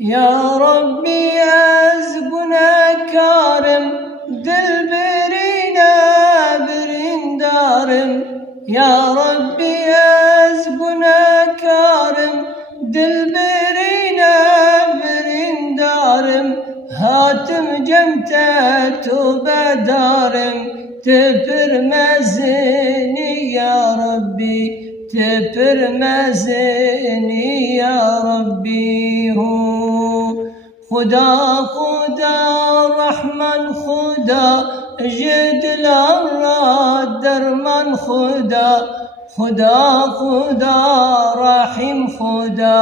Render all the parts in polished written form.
يا ربي أزقنا كارم دل برينا برندارم يا ربي أزقنا كارم دل برينا برندارم هاتم جمتت وبدارم تبر مزني يا ربي تبر مزني يا ربي هو خدا خدا رحمن خدا جد الله درمان خدا خدا خدا رحيم خدا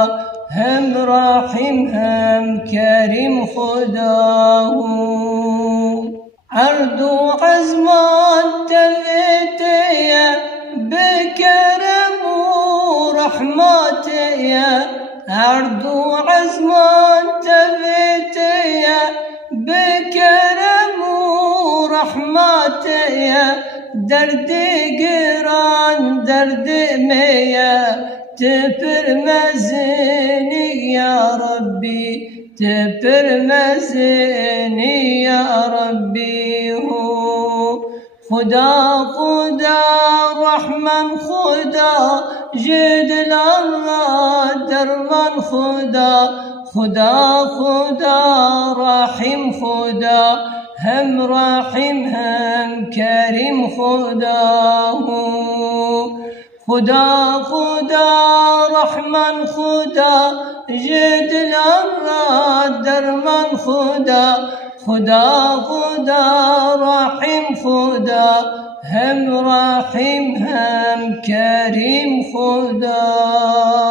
هم رحيم هم كريم خدا عرض عزمان تفتيا بكرم ورحمتيا عرض عزمان تفتيا بكرم ورحمتيا درد قران درد ميا تبر مزني يا ربي تبر مزني يا ربي هو خدا خدا رحمن خدا جد الله درمان خدا خدا خدا رحيم خدا هم رحيم هم كريم خدا خدا خدا رحمن خدا جد الله درمان خدا خدا خدا رحيم خدا هم رحيم هم كريم خدا